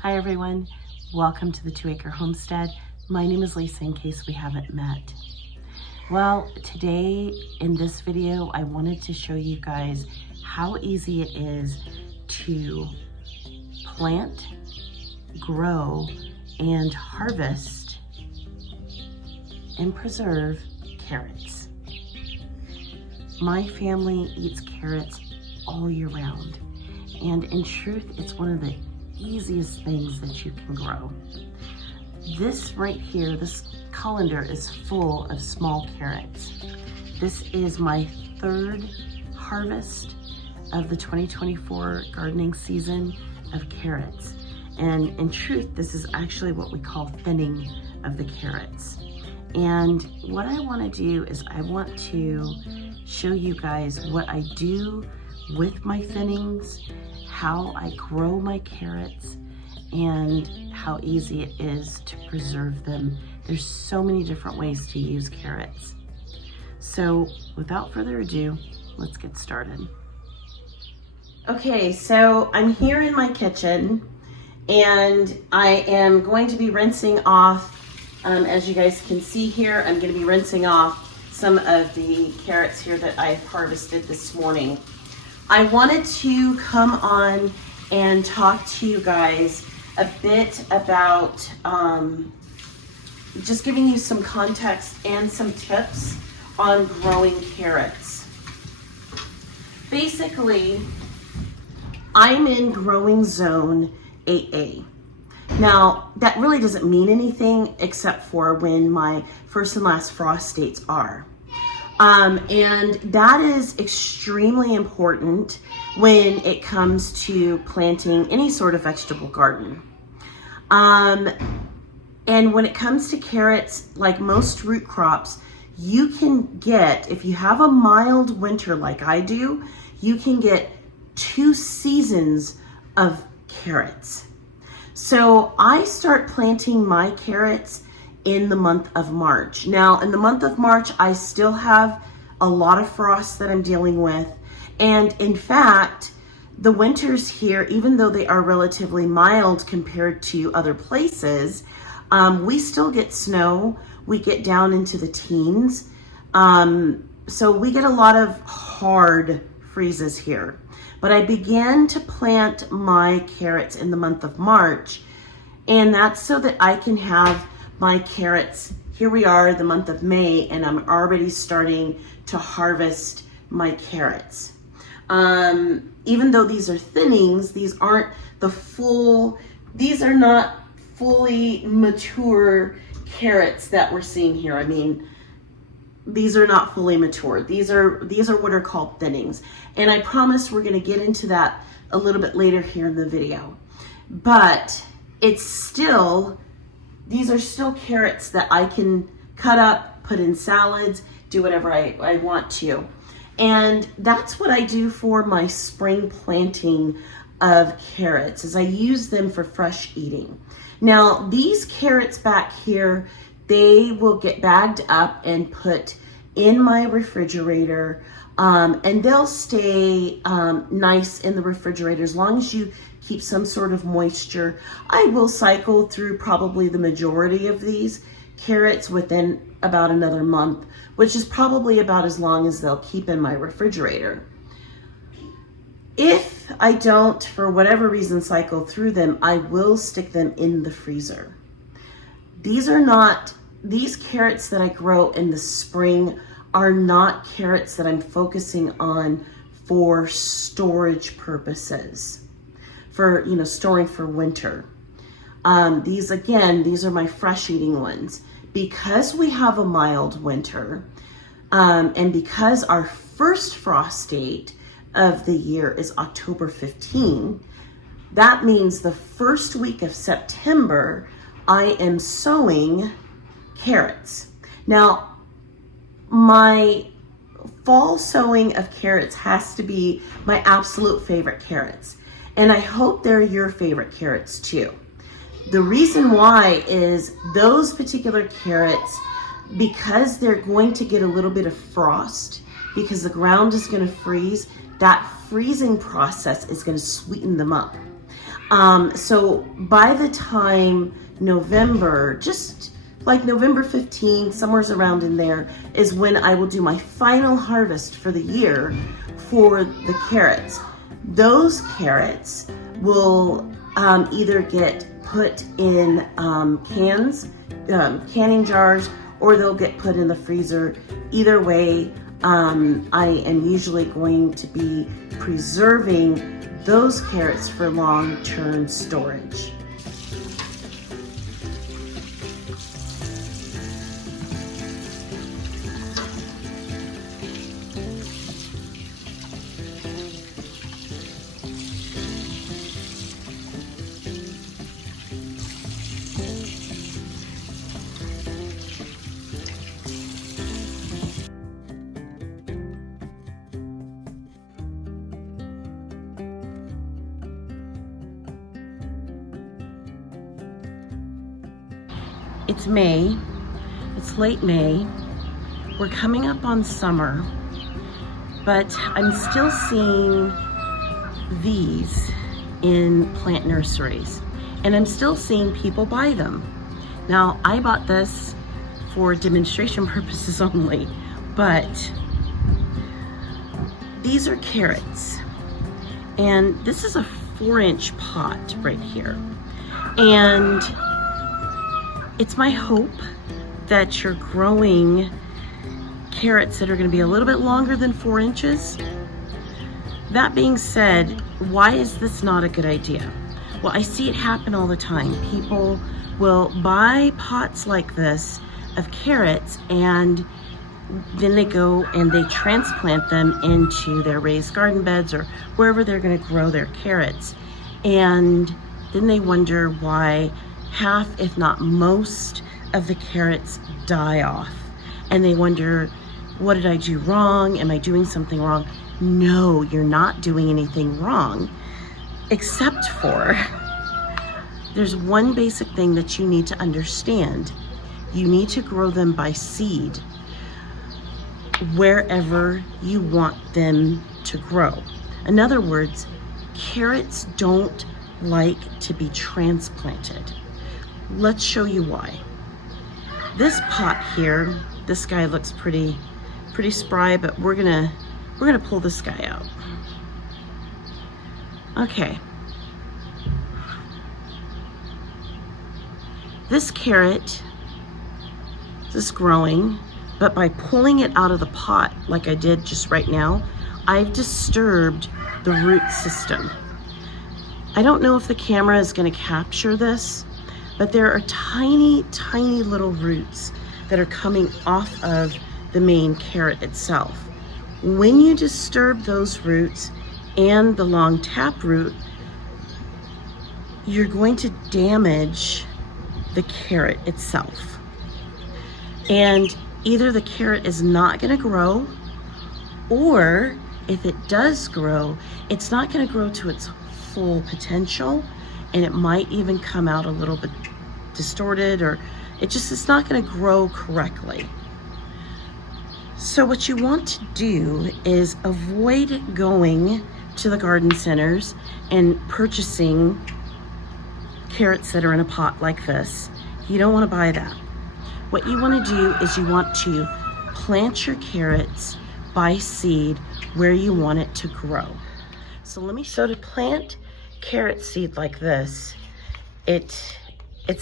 Hi everyone, welcome to the 2 Acre Homestead. My name is Lisa, in case we haven't met. Well, today in this video, I wanted to show you guys how easy it is to plant, grow, and harvest and preserve carrots. My family eats carrots all year round, and in truth, it's one of the easiest things that you can grow. This right here, this colander is full of small carrots. This is my third harvest of the 2024 gardening season of carrots. And in truth, this is actually what we call thinning of the carrots. And what I want to do is I want to show you guys what I do with my thinnings, how I grow my carrots, and how easy it is to preserve them. There's so many different ways to use carrots. So without further ado, let's get started. Okay, so I'm here in my kitchen and I am going to be rinsing off, as you guys can see here, I'm going to be rinsing off some of the carrots here that I've harvested this morning. I wanted to come on and talk to you guys a bit about just giving you some context and some tips on growing carrots. Basically, I'm in growing zone 8A. Now, that really doesn't mean anything except for when my first and last frost dates are. And that is extremely important when it comes to planting any sort of vegetable garden. And when it comes to carrots, like most root crops, you can get, if you have a mild winter like I do, you can get 2 seasons of carrots. So I start planting my carrots in the month of March. Now, in the month of March, I still have a lot of frost that I'm dealing with. And in fact, the winters here, even though they are relatively mild compared to other places, we still get snow. We get down into the teens. So we get a lot of hard freezes here. But I began to plant my carrots in the month of March, and that's so that I can have my carrots. Here we are, the month of May, and I'm already starting to harvest my carrots. Even though these are thinnings, these aren't these are not fully mature carrots that we're seeing here. I mean, these are not fully mature. These are what are called thinnings. And I promise we're gonna get into that a little bit later here in the video. But it's still, these are still carrots that I can cut up, put in salads, do whatever I want to. And that's what I do for my spring planting of carrots, is I use them for fresh eating. Now, these carrots back here, they will get bagged up and put in my refrigerator, and they'll stay nice in the refrigerator as long as you keep some sort of moisture. I will cycle through probably the majority of these carrots within about another month, which is probably about as long as they'll keep in my refrigerator. If I don't, for whatever reason, cycle through them, I will stick them in the freezer. These carrots that I grow in the spring are not carrots that I'm focusing on for storage purposes, for, you know, storing for winter. These are my fresh eating ones. Because we have a mild winter, and because our first frost date of the year is October 15, that means the first week of September, I am sowing carrots. Now, my fall sowing of carrots has to be my absolute favorite carrots. And I hope they're your favorite carrots too. The reason why is those particular carrots, because they're going to get a little bit of frost, because the ground is going to freeze, that freezing process is going to sweeten them up. So by the time November, just like November 15, somewhere around in there, is when I will do my final harvest for the year for the carrots. Those carrots will either get put in cans, canning jars, or they'll get put in the freezer. Either way, I am usually going to be preserving those carrots for long-term storage. It's May, it's late May, we're coming up on summer, but I'm still seeing these in plant nurseries, and I'm still seeing people buy them. Now, I bought this for demonstration purposes only, but these are carrots, and this is a 4-inch pot right here, and it's my hope that you're growing carrots that are going to be a little bit longer than 4 inches. That being said, why is this not a good idea? Well, I see it happen all the time. People will buy pots like this of carrots, and then they go and they transplant them into their raised garden beds or wherever they're going to grow their carrots. And then they wonder why half, if not most, of the carrots die off. And they wonder, what did I do wrong? Am I doing something wrong? No, you're not doing anything wrong, except for there's one basic thing that you need to understand. You need to grow them by seed wherever you want them to grow. In other words, carrots don't like to be transplanted. Let's show you why. This pot here, this guy looks pretty spry, but we're gonna pull this guy out. Okay. This carrot is growing, but by pulling it out of the pot like I did just right now, I've disturbed the root system. I don't know if the camera is going to capture this, but there are tiny, tiny little roots that are coming off of the main carrot itself. When you disturb those roots and the long tap root, you're going to damage the carrot itself. And either the carrot is not going to grow, or if it does grow, it's not going to grow to its full potential, and it might even come out a little bit distorted, or it's not going to grow correctly. So what you want to do is avoid going to the garden centers and purchasing carrots that are in a pot like this. You don't want to buy that. What you want to do is you want to plant your carrots by seed where you want it to grow. So to plant carrot seed like this, it's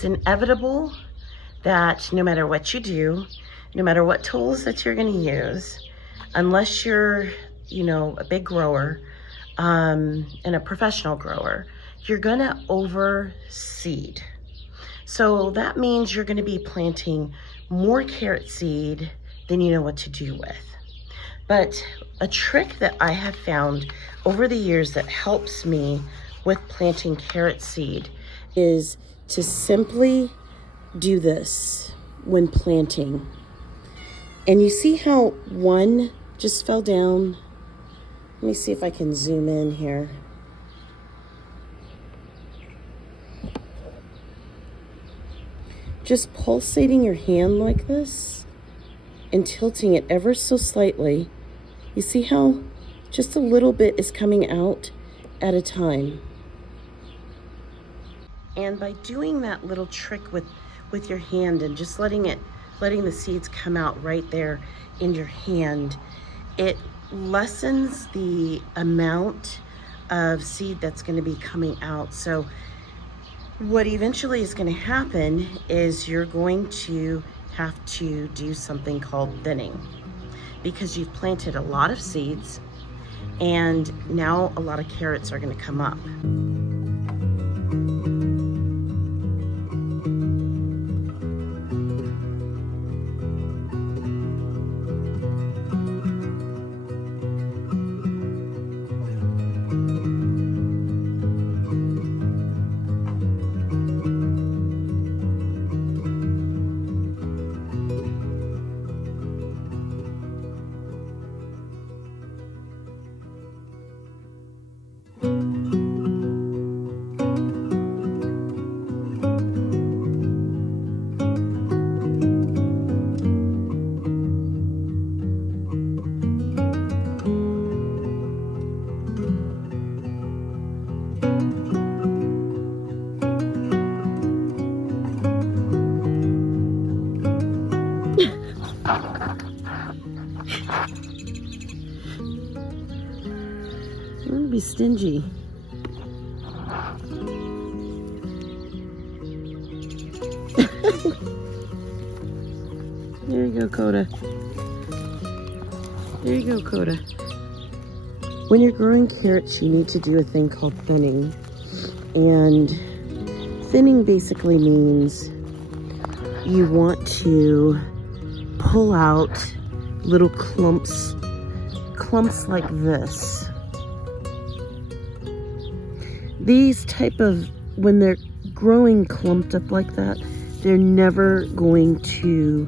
inevitable that no matter what you do, no matter what tools that you're gonna use, unless you're, a big grower and a professional grower, you're gonna overseed. So that means you're gonna be planting more carrot seed than you know what to do with. But a trick that I have found over the years that helps me with planting carrot seed is to simply do this when planting. And you see how one just fell down? Let me see if I can zoom in here. Just pulsating your hand like this and tilting it ever so slightly. You see how just a little bit is coming out at a time. And by doing that little trick with your hand and just letting the seeds come out right there in your hand, it lessens the amount of seed that's going to be coming out. So what eventually is going to happen is you're going to have to do something called thinning, because you've planted a lot of seeds and now a lot of carrots are going to come up. I'm gonna be stingy. There you go, Coda. There you go, Coda. When you're growing carrots, you need to do a thing called thinning. And thinning basically means you want to pull out little clumps like this. These type of, when they're growing clumped up like that, they're never going to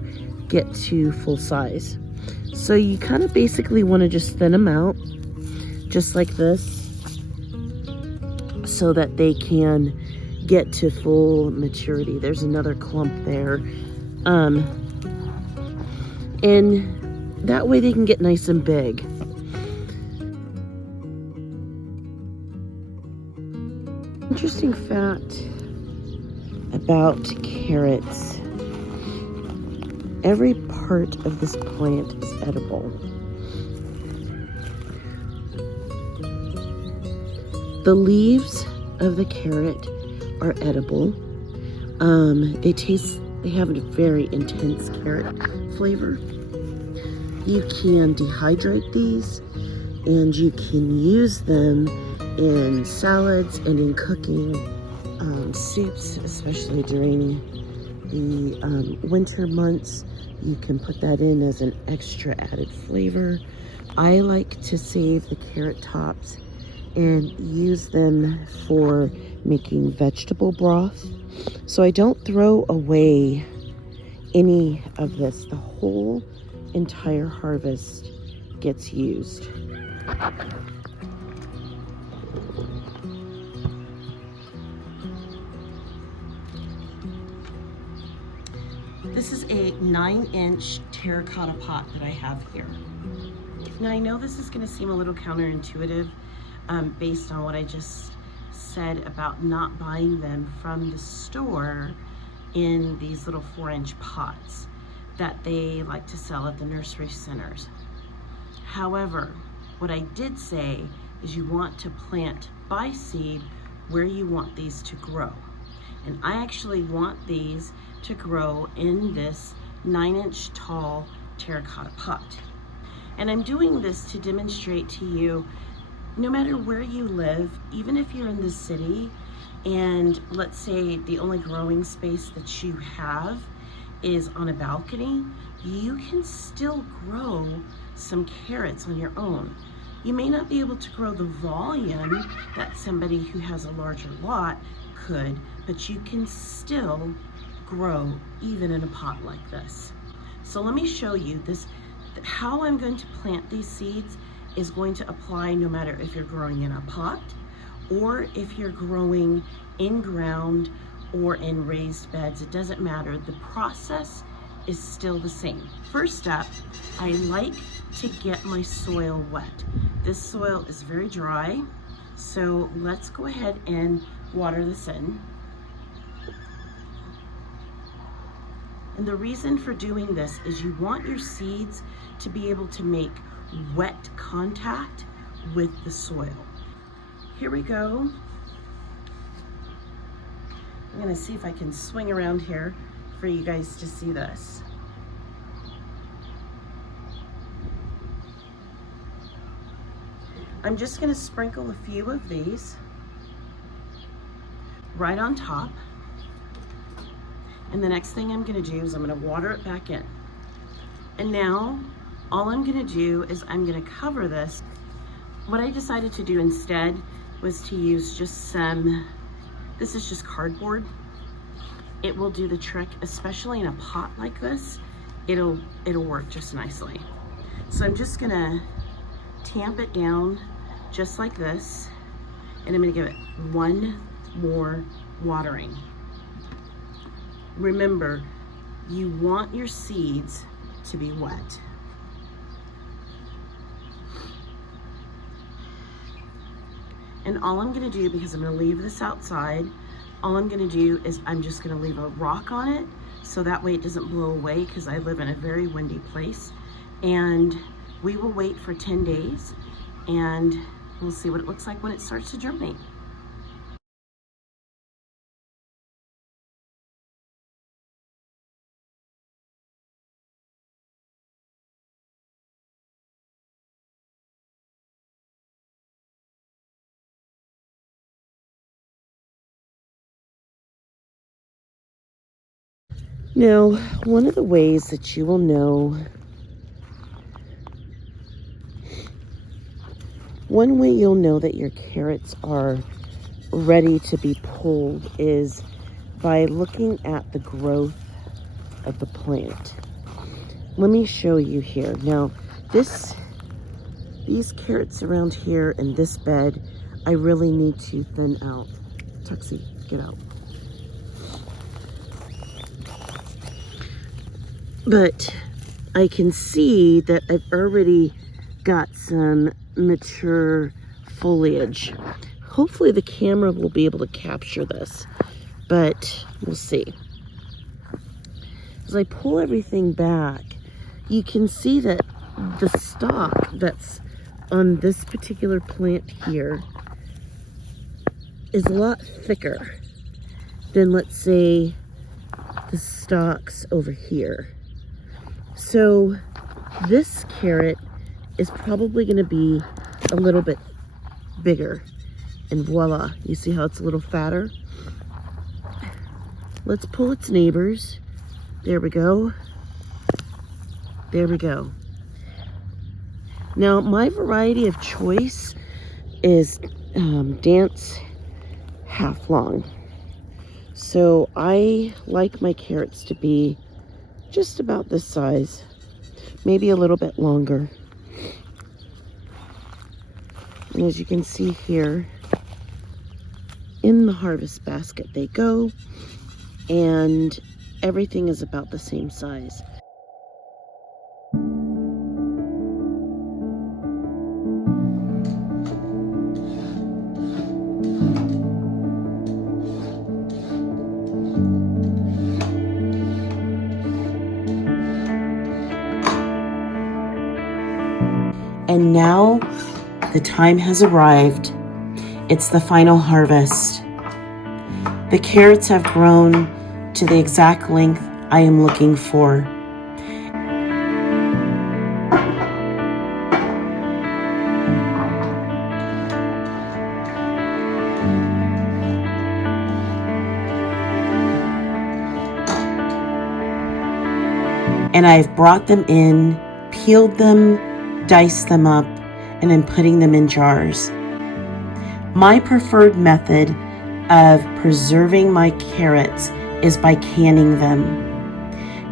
get to full size. So you kind of basically want to just thin them out, just like this, so that they can get to full maturity. There's another clump there. And that way they can get nice and big. Interesting fact about carrots: every part of this plant is edible. The leaves of the carrot are edible. They have a very intense carrot flavor. You can dehydrate these and you can use them in salads and in cooking soups, especially during the winter months. You can put that in as an extra added flavor. I like to save the carrot tops and use them for making vegetable broth. So I don't throw away any of this. The whole entire harvest gets used. This is a 9-inch terracotta pot that I have here. Now I know this is going to seem a little counterintuitive based on what I just said about not buying them from the store in these little 4-inch pots that they like to sell at the nursery centers. However, what I did say is you want to plant by seed where you want these to grow. And I actually want these to grow in this 9-inch tall terracotta pot. And I'm doing this to demonstrate to you, no matter where you live, even if you're in the city, and let's say the only growing space that you have is on a balcony, you can still grow some carrots on your own. You may not be able to grow the volume that somebody who has a larger lot could, but you can still grow even in a pot like this. So let me show you this. How I'm going to plant these seeds is going to apply no matter if you're growing in a pot or if you're growing in ground or in raised beds. It doesn't matter. The process is still the same. First up, I like to get my soil wet. This soil is very dry, so let's go ahead and water this in. And the reason for doing this is you want your seeds to be able to make wet contact with the soil. Here we go. I'm gonna see if I can swing around here for you guys to see this. I'm just gonna sprinkle a few of these right on top. And the next thing I'm gonna do is I'm gonna water it back in. And now, all I'm gonna do is I'm gonna cover this. What I decided to do instead was to use just this is just cardboard. It will do the trick, especially in a pot like this. It'll work just nicely. So I'm just gonna tamp it down just like this, and I'm gonna give it one more watering. Remember, you want your seeds to be wet. And all I'm gonna do, because I'm gonna leave this outside, all I'm gonna do is I'm just gonna leave a rock on it so that way it doesn't blow away, because I live in a very windy place. And we will wait for 10 days and we'll see what it looks like when it starts to germinate. Now, one of the ways that you will know, one way you'll know that your carrots are ready to be pulled is by looking at the growth of the plant. Let me show you here. Now, these carrots around here in this bed, I really need to thin out. Tuxie, get out. But I can see that I've already got some mature foliage. Hopefully the camera will be able to capture this, but we'll see. As I pull everything back, you can see that the stalk that's on this particular plant here is a lot thicker than, let's say, the stalks over here. So this carrot is probably going to be a little bit bigger, and voila, you see how it's a little fatter? Let's pull its neighbors. There we go. There we go. Now, my variety of choice is dance half long. So I like my carrots to be just about this size, maybe a little bit longer. And as you can see here, in the harvest basket they go, and everything is about the same size. And now the time has arrived. It's the final harvest. The carrots have grown to the exact length I am looking for. and I've brought them in, peeled them, diced them up, and I'm putting them in jars. My preferred method of preserving my carrots is by canning them.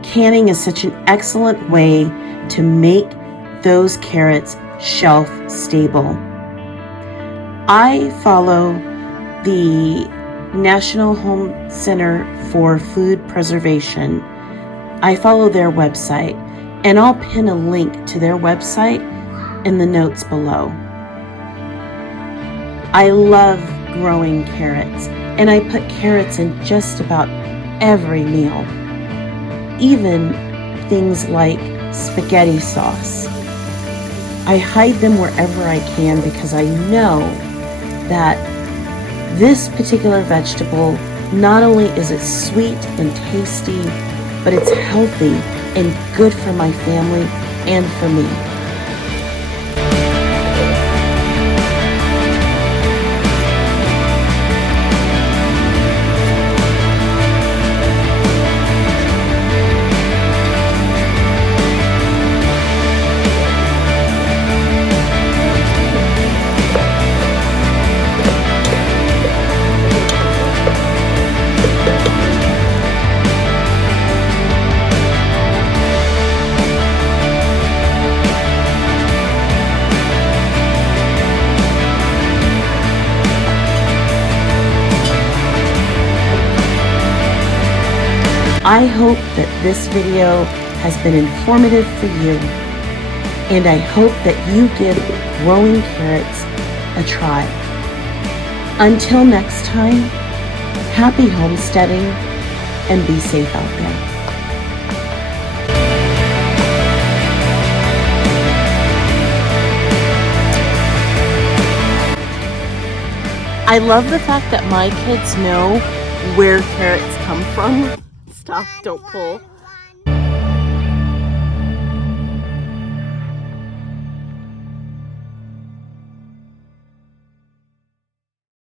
Canning is such an excellent way to make those carrots shelf stable. I follow the National Home Center for Food Preservation. I follow their website, and I'll pin a link to their website in the notes below. I love growing carrots, and I put carrots in just about every meal, even things like spaghetti sauce. I hide them wherever I can because I know that this particular vegetable, not only is it sweet and tasty, but it's healthy and good for my family and for me. I hope that this video has been informative for you, and I hope that you give growing carrots a try. Until next time, happy homesteading and be safe out there. I love the fact that my kids know where carrots come from. Stop, don't pull.